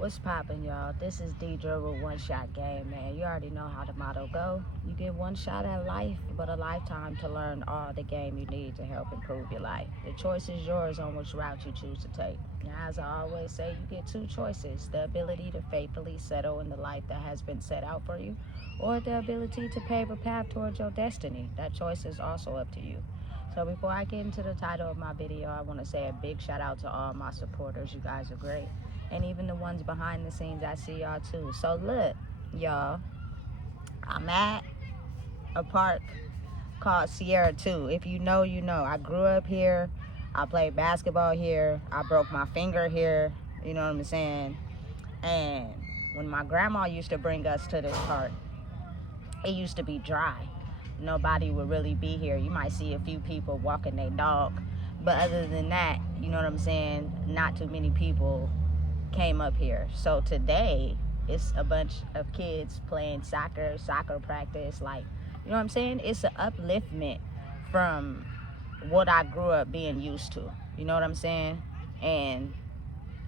What's poppin', y'all? This is Deidre with One Shot Game, man. You already know how the motto go. You get one shot at life, but a lifetime to learn all the game you need to help improve your life. The choice is yours on which route you choose to take. Now, as I always say, you get two choices: the ability to faithfully settle in the life that has been set out for you, or the ability to pave a path towards your destiny. That choice is also up to you. So before I get into the title of my video, I want to say a big shout out to all my supporters. You guys are great. And even the ones behind the scenes, I see y'all too. So look, y'all, I'm at a park called Sierra 2. If you know, you know. I grew up here. I played basketball here. I broke my finger here. You know what I'm saying? And when my grandma used to bring us to this park, it used to be dry. Nobody would really be here. You might see a few people walking their dog. But other than that, you know what I'm saying? Not too many people came up here. So today it's a bunch of kids playing soccer practice, like, you know what I'm saying? It's an upliftment from what I grew up being used to. You know what I'm saying? And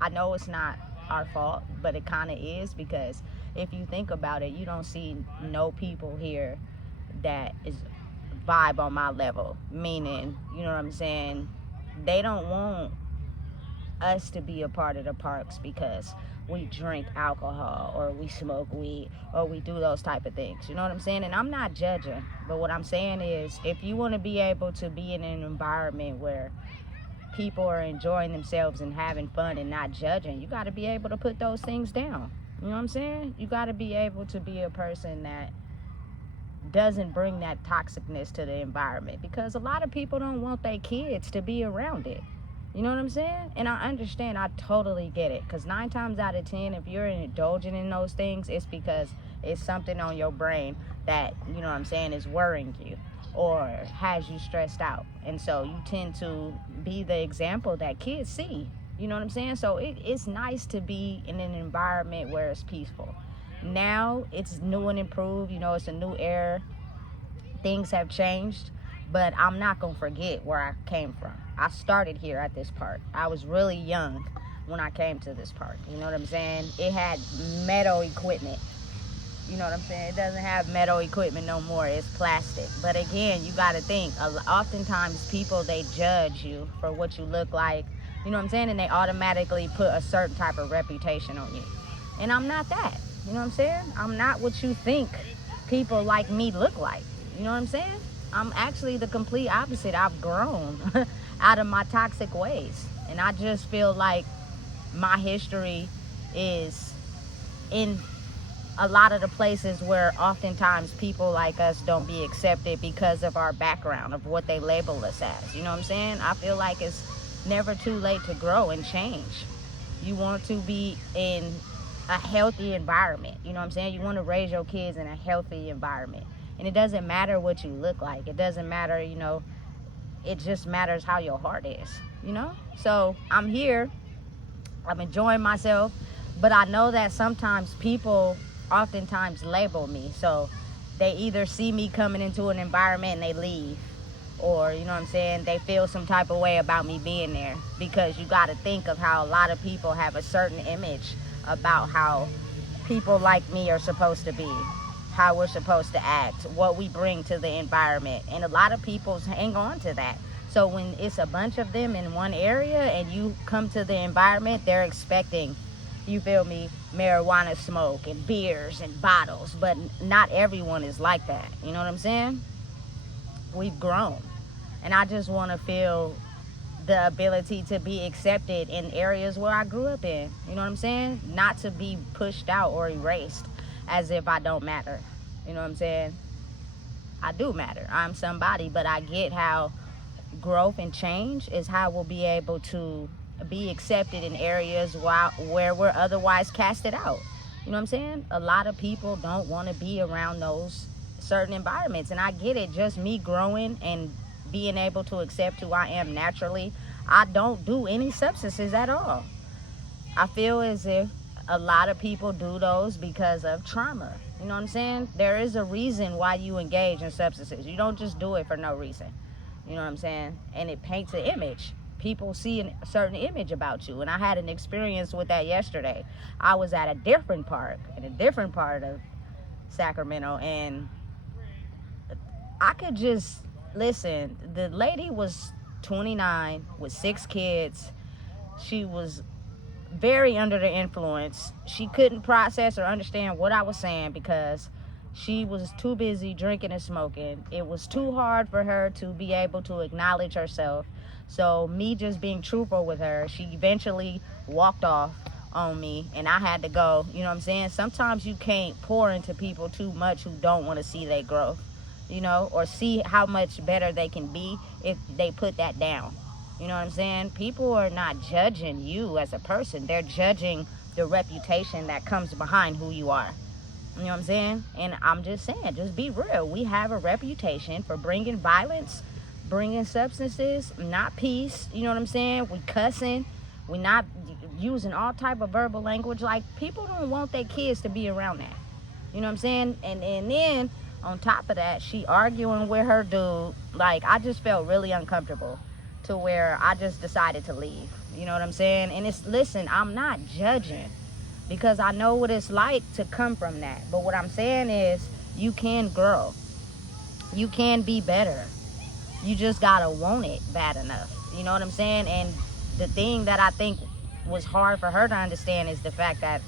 I know it's not our fault, but it kind of is, because if you think about it, you don't see no people here that is vibe on my level, meaning, you know what I'm saying, they don't want us to be a part of the parks because we drink alcohol or we smoke weed or we do those type of things. You know what I'm saying? And I'm not judging, but what I'm saying is, if you want to be able to be in an environment where people are enjoying themselves and having fun and not judging, you got to be able to put those things down. You know what I'm saying? You got to be able to be a person that doesn't bring that toxicness to the environment, because a lot of people don't want their kids to be around it. You know what I'm saying? And I understand, I totally get it, because 9 times out of 10, if you're indulging in those things, it's because it's something on your brain that, you know what I'm saying, is worrying you or has you stressed out. And so you tend to be the example that kids see. You know what I'm saying? So it's nice to be in an environment where it's peaceful. Now it's new and improved. You know, it's a new era. Things have changed, but I'm not gonna forget where I came from. I started here at this park. I was really young when I came to this park. You know what I'm saying? It had metal equipment. You know what I'm saying? It doesn't have metal equipment no more. It's plastic. But again, you got to think, oftentimes people, they judge you for what you look like. You know what I'm saying? And they automatically put a certain type of reputation on you. And I'm not that. You know what I'm saying? I'm not what you think people like me look like. You know what I'm saying? I'm actually the complete opposite. I've grown out of my toxic ways. And I just feel like my history is in a lot of the places where oftentimes people like us don't be accepted because of our background, of what they label us as. You know what I'm saying? I feel like it's never too late to grow and change. You want to be in a healthy environment. You know what I'm saying? You want to raise your kids in a healthy environment. And it doesn't matter what you look like. It doesn't matter, you know, it just matters how your heart is, you know? So I'm here, I'm enjoying myself, but I know that sometimes people oftentimes label me. So they either see me coming into an environment and they leave, or, you know what I'm saying, they feel some type of way about me being there, because you got to think of how a lot of people have a certain image about how people like me are supposed to be, how we're supposed to act, what we bring to the environment. And a lot of people hang on to that. So when it's a bunch of them in one area and you come to the environment, they're expecting, you feel me, marijuana smoke and beers and bottles. But not everyone is like that. You know what I'm saying? We've grown. And I just want to feel the ability to be accepted in areas where I grew up in. You know what I'm saying? Not to be pushed out or erased as if I don't matter. You know what I'm saying? I do matter. I'm somebody, but I get how growth and change is how we'll be able to be accepted in areas where we're otherwise casted out. You know what I'm saying? A lot of people don't want to be around those certain environments, and I get it. Just me growing and being able to accept who I am naturally, I don't do any substances at all. I feel as if a lot of people do those because of trauma. You know what I'm saying? There is a reason why you engage in substances. You don't just do it for no reason. You know what I'm saying? And it paints an image. people see a certain image about you. And I had an experience with that yesterday. I was at a different park, in a different part of Sacramento, and I could just listen. The lady was 29 with 6 kids. She was very under the influence. She couldn't process or understand what I was saying because she was too busy drinking and smoking. It was too hard for her to be able to acknowledge herself. So me just being truthful with her, she eventually walked off on me and I had to go. You know what I'm saying? Sometimes you can't pour into people too much who don't want to see their growth, you know, or see how much better they can be if they put that down. You know what I'm saying? People are not judging you as a person. They're judging the reputation that comes behind who you are. You know what I'm saying? And I'm just saying, just be real. We have a reputation for bringing violence, bringing substances, not peace. You know what I'm saying? We cussing. We not using all type of verbal language. Like, people don't want their kids to be around that. You know what I'm saying? And then on top of that, she arguing with her dude. Like, I just felt really uncomfortable to where I just decided to leave. You know what I'm saying? And listen, I'm not judging because I know what it's like to come from that. But what I'm saying is, you can grow. You can be better. You just gotta want it bad enough. You know what I'm saying? And the thing that I think was hard for her to understand is the fact that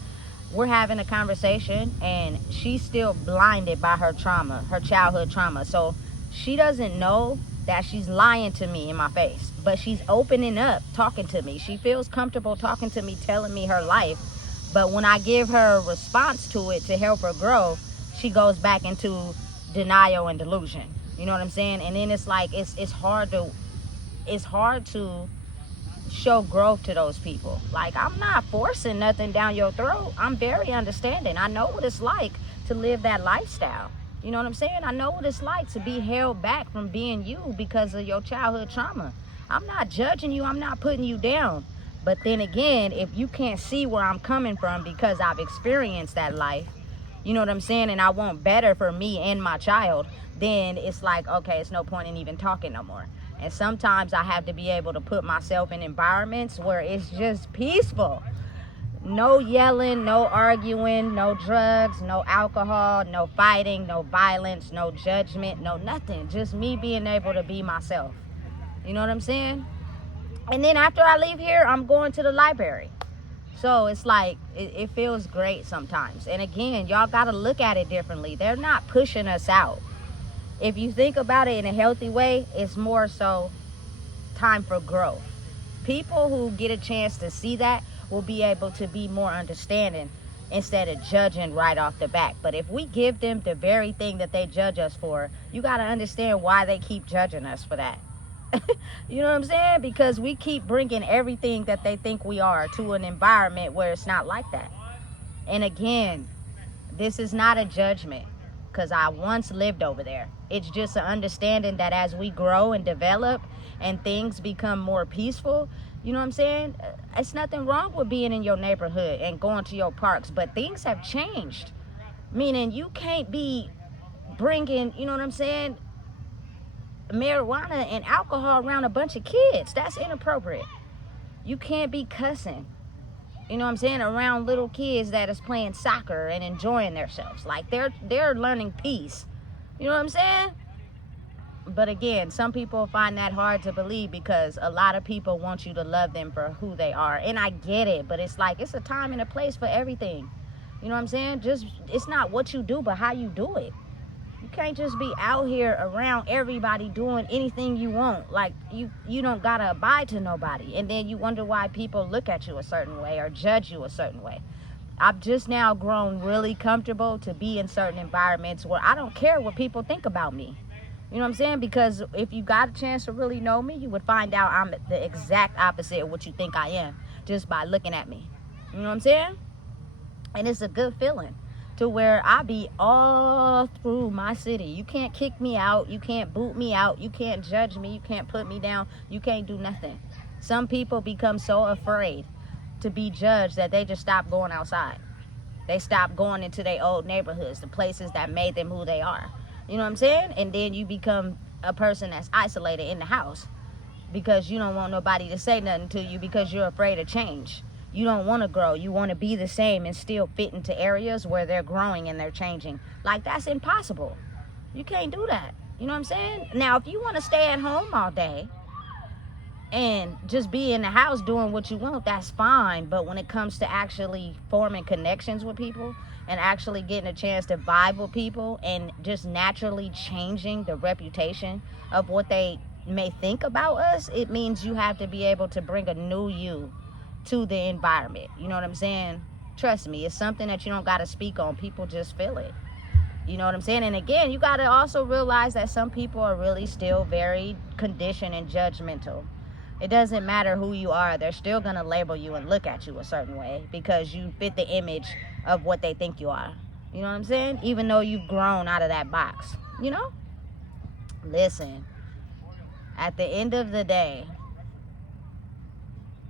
we're having a conversation and she's still blinded by her trauma, her childhood trauma. So she doesn't know that she's lying to me in my face, but she's opening up, talking to me. She feels comfortable talking to me, telling me her life. But when I give her a response to it to help her grow, she goes back into denial and delusion. You know what I'm saying? And then it's like, it's hard to show growth to those people. Like, I'm not forcing nothing down your throat. I'm very understanding. I know what it's like to live that lifestyle. You know what I'm saying? I know what it's like to be held back from being you because of your childhood trauma. I'm not judging you. I'm not putting you down. But then again, if you can't see where I'm coming from because I've experienced that life, you know what I'm saying, and I want better for me and my child, then it's like, okay, it's no point in even talking no more. And sometimes I have to be able to put myself in environments where it's just peaceful. No yelling, no arguing, no drugs, no alcohol, no fighting, no violence, no judgment, no nothing. Just me being able to be myself. You know what I'm saying? And then after I leave here, I'm going to the library. So it's like, it feels great sometimes. And again, y'all got to look at it differently. They're not pushing us out. If you think about it in a healthy way, it's more so time for growth. People who get a chance to see that will be able to be more understanding instead of judging right off the bat. But if we give them the very thing that they judge us for, you got to understand why they keep judging us for that. You know what I'm saying? Because we keep bringing everything that they think we are to an environment where it's not like that. And again, this is not a judgment because I once lived over there. It's just an understanding that as we grow and develop and things become more peaceful, you know what I'm saying? It's nothing wrong with being in your neighborhood and going to your parks, but things have changed. Meaning you can't be bringing, you know what I'm saying, marijuana and alcohol around a bunch of kids. That's inappropriate. You can't be cussing, you know what I'm saying, around little kids that is playing soccer and enjoying themselves. Like, they're learning peace. You know what I'm saying? But again, some people find that hard to believe because a lot of people want you to love them for who they are. And I get it, but it's like, it's a time and a place for everything. You know what I'm saying? Just, it's not what you do, but how you do it. You can't just be out here around everybody doing anything you want. Like, you don't gotta abide to nobody. And then you wonder why people look at you a certain way or judge you a certain way. I've just now grown really comfortable to be in certain environments where I don't care what people think about me. You know what I'm saying? Because if you got a chance to really know me, you would find out I'm the exact opposite of what you think I am just by looking at me. You know what I'm saying? And it's a good feeling to where I be all through my city. You can't kick me out. You can't boot me out. You can't judge me. You can't put me down. You can't do nothing. Some people become so afraid to be judged that they just stop going outside. They stop going into their old neighborhoods, the places that made them who they are. You know what I'm saying? And then you become a person that's isolated in the house. because you don't want nobody to say nothing to you because you're afraid of change. You don't want to grow. You want to be the same and still fit into areas where they're growing and they're changing. Like, that's impossible. You can't do that. You know what I'm saying? Now, if you want to stay at home all day and just be in the house doing what you want, that's fine. But when it comes to actually forming connections with people and actually getting a chance to vibe with people and just naturally changing the reputation of what they may think about us, it means you have to be able to bring a new you to the environment. You know what I'm saying? Trust me, it's something that you don't got to speak on. People just feel it. You know what I'm saying? And again, you got to also realize that some people are really still very conditioned and judgmental. It doesn't matter who you are. They're still going to label you and look at you a certain way because you fit the image of what they think you are. You know what I'm saying? Even though you've grown out of that box, you know? Listen, at the end of the day,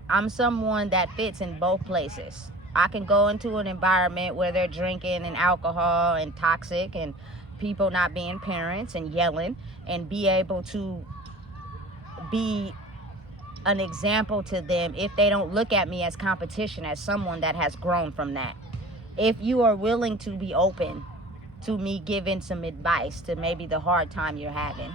I'm someone that fits in both places. I can go into an environment where they're drinking and alcohol and toxic and people not being parents and yelling, and be able to be an example to them if they don't look at me as competition, as someone that has grown from that. If you are willing to be open to me giving some advice to maybe the hard time you're having,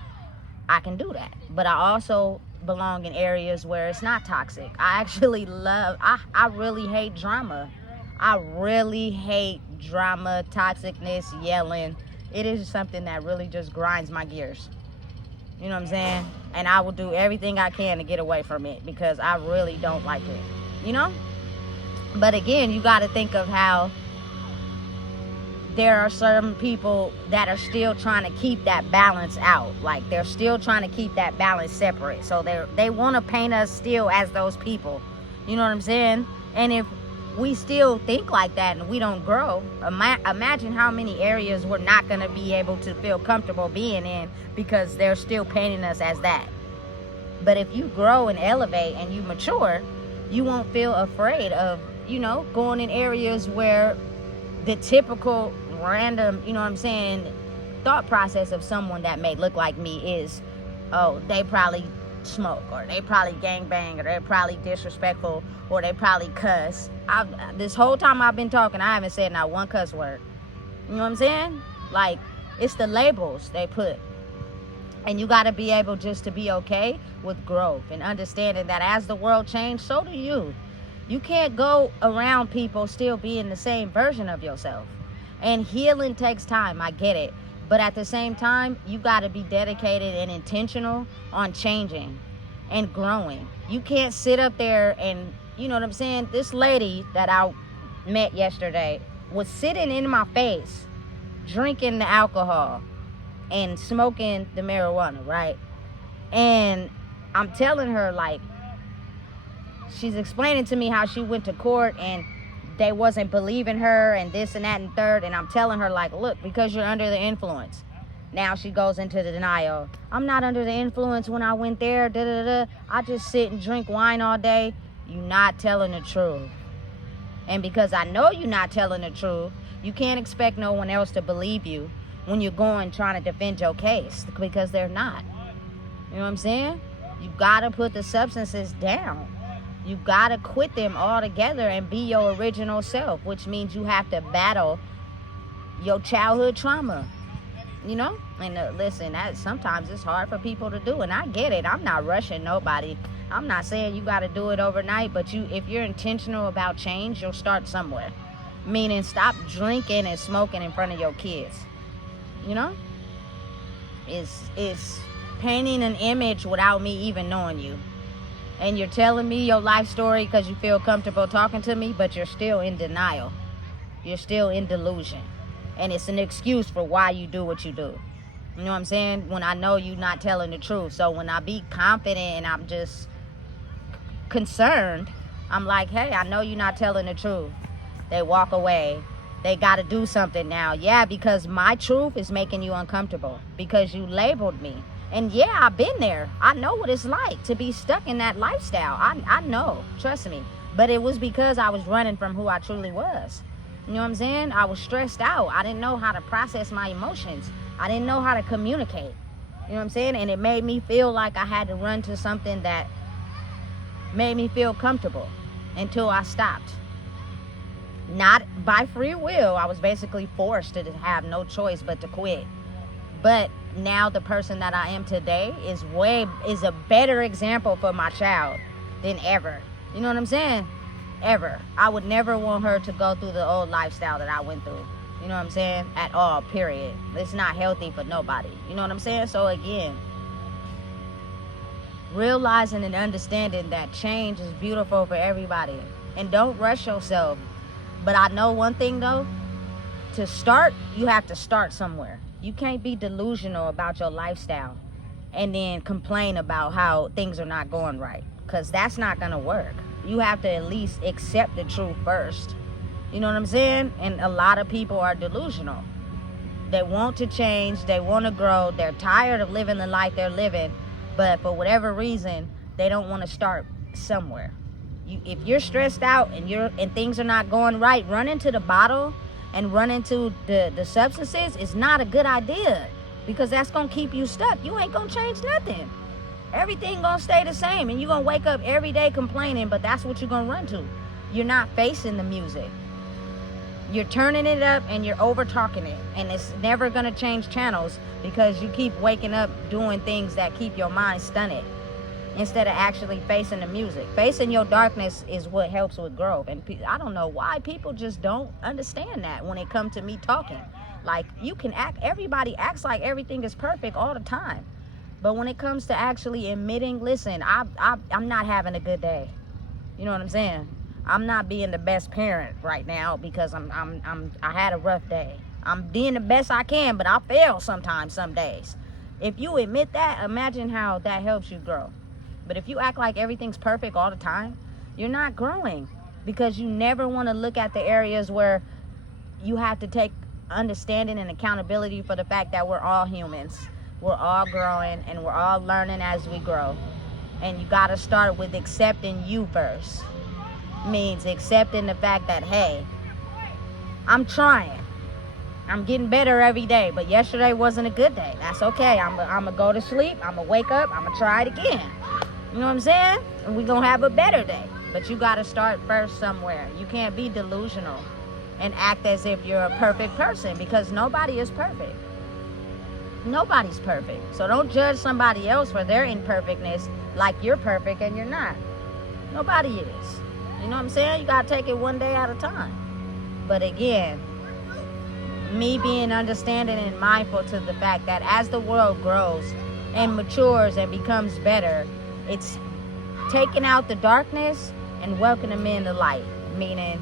I can do that. But I also belong in areas where it's not toxic. I actually I really hate drama. I really hate drama, toxicness, yelling. It is something that really just grinds my gears. You know what I'm saying? And I will do everything I can to get away from it because I really don't like it. You know? But again, you got to think of how there are certain people that are still trying to keep that balance out. Like, they're still trying to keep that balance separate. So they want to paint us still as those people. You know what I'm saying? And if we still think like that and we don't grow, imagine how many areas we're not going to be able to feel comfortable being in because they're still painting us as that. But if you grow and elevate and you mature, you won't feel afraid of, you know, going in areas where the typical random, you know what I'm saying, thought process of someone that may look like me is, oh, they probably smoke, or they probably gangbang, or they're probably disrespectful, or they probably cuss. This whole time I've been talking, I haven't said not one cuss word. You know what I'm saying? Like, it's the labels they put. And you got to be able just to be okay with growth and understanding that as the world changes, so do you. You can't go around people still being the same version of yourself. And healing takes time, I get it. But at the same time, you got to be dedicated and intentional on changing and growing. You can't sit up there and, you know what I'm saying? This lady that I met yesterday was sitting in my face, drinking the alcohol and smoking the marijuana, right? And I'm telling her, like, she's explaining to me how she went to court and they wasn't believing her and this and that and third. And I'm telling her, like, look, because you're under the influence. Now she goes into the denial. I'm not under the influence when I went there. I just sit and drink wine all day. You're not telling the truth. And because I know you're not telling the truth, you can't expect no one else to believe you when you're going trying to defend your case, because they're not. You know what I'm saying? You got to put the substances down. You got to quit them altogether and be your original self, which means you have to battle your childhood trauma, you know? And listen, that sometimes it's hard for people to do, and I get it. I'm not rushing nobody. I'm not saying you got to do it overnight, but if you're intentional about change, you'll start somewhere. Meaning, stop drinking and smoking in front of your kids. You know? It's painting an image without me even knowing you. And you're telling me your life story because you feel comfortable talking to me, but you're still in denial. You're still in delusion. And it's an excuse for why you do what you do. You know what I'm saying? When I know you're not telling the truth. So when I be confident and I'm just concerned, I'm like, hey, I know you're not telling the truth. They walk away. They got to do something now. Yeah, because my truth is making you uncomfortable. Because you labeled me. And yeah, I've been there. I know what it's like to be stuck in that lifestyle. I know. Trust me. But it was because I was running from who I truly was. You know what I'm saying? I was stressed out. I didn't know how to process my emotions. I didn't know how to communicate. You know what I'm saying? And it made me feel like I had to run to something that made me feel comfortable until I stopped. Not by free will. I was basically forced to have no choice but to quit. But now the person that I am today is a better example for my child than ever. You know what I'm saying? Ever. I would never want her to go through the old lifestyle that I went through. You know what I'm saying? At all, period. It's not healthy for nobody. You know what I'm saying? So again, realizing and understanding that change is beautiful for everybody. And don't rush yourself. But I know one thing though, to start, you have to start somewhere. You can't be delusional about your lifestyle and then complain about how things are not going right, because that's not going to work. You have to at least accept the truth first. You know what I'm saying? And a lot of people are delusional. They want to change. They want to grow. They're tired of living the life they're living. But for whatever reason, they don't want to start somewhere. If you're stressed out and things are not going right, running to the bottle and running to the substances is not a good idea, because that's going to keep you stuck. You ain't going to change nothing. Everything going to stay the same, and you're going to wake up every day complaining, but that's what you're going to run to. You're not facing the music. You're turning it up and you're over talking it, and it's never going to change channels because you keep waking up doing things that keep your mind stunted instead of actually facing the music. Facing your darkness is what helps with growth. And I don't know why people just don't understand that when it comes to me talking. Like, you can everybody acts like everything is perfect all the time, but when it comes to actually admitting, listen, I'm not having a good day. You know what I'm saying? I'm not being the best parent right now because I had a rough day. I'm being the best I can, but I fail sometimes, some days. If you admit that, imagine how that helps you grow. But if you act like everything's perfect all the time, you're not growing, because you never want to look at the areas where you have to take understanding and accountability for the fact that we're all humans. We're all growing and we're all learning as we grow. And you got to start with accepting you first. Means accepting the fact that, hey, I'm trying. I'm getting better every day, but yesterday wasn't a good day. That's okay. I'm going to go to sleep. I'm going to wake up. I'm going to try it again. You know what I'm saying? And we're going to have a better day. But you got to start first somewhere. You can't be delusional and act as if you're a perfect person, because nobody is perfect. Nobody's perfect. So don't judge somebody else for their imperfectness like you're perfect and you're not. Nobody is. You know what I'm saying? You got to take it one day at a time. But again, me being understanding and mindful to the fact that as the world grows and matures and becomes better, it's taking out the darkness and welcoming in the light. Meaning,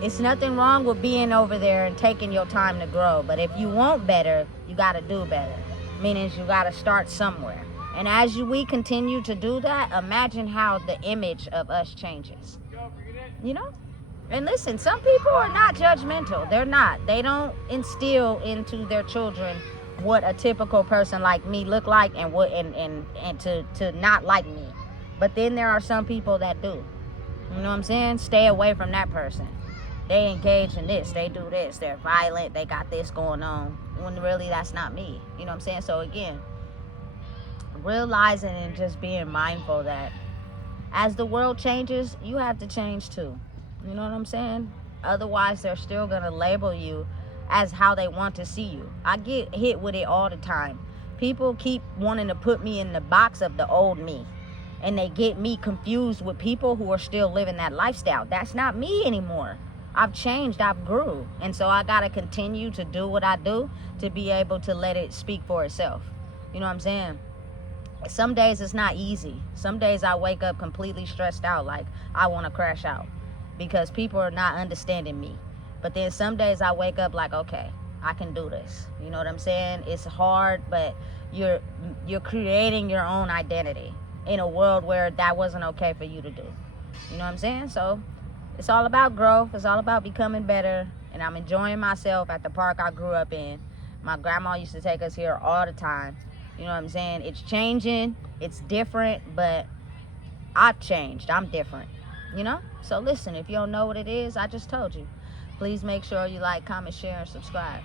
it's nothing wrong with being over there and taking your time to grow. But if you want better, you got to do better. Meaning, you got to start somewhere. And as we continue to do that, imagine how the image of us changes. You know? And listen, some people are not judgmental. They're not. They don't instill into their children what a typical person like me look like and what and to not like me. But then there are some people that do. You know what I'm saying? Stay away from that person. They engage in this, they do this, they're violent, they got this going on, when really that's not me. You know what I'm saying? So again, realizing and just being mindful that as the world changes, you have to change too. You know what I'm saying? Otherwise, they're still gonna label you as how they want to see you. I get hit with it all the time. People keep wanting to put me in the box of the old me, and they get me confused with people who are still living that lifestyle. That's not me anymore. I've changed, I've grew, and so I gotta continue to do what I do to be able to let it speak for itself. You know what I'm saying? Some days it's not easy. Some days I wake up completely stressed out, like I want to crash out because people are not understanding me. But then some days I wake up like, okay, I can do this. You know what I'm saying? It's hard, but you're creating your own identity in a world where that wasn't okay for you to do. You know what I'm saying? So it's all about growth. It's all about becoming better. And I'm enjoying myself at the park I grew up in. My grandma used to take us here all the time. You know what I'm saying? It's changing. It's different, but I've changed. I'm different. You know? So listen, if you don't know what it is, I just told you. Please make sure you like, comment, share, and subscribe.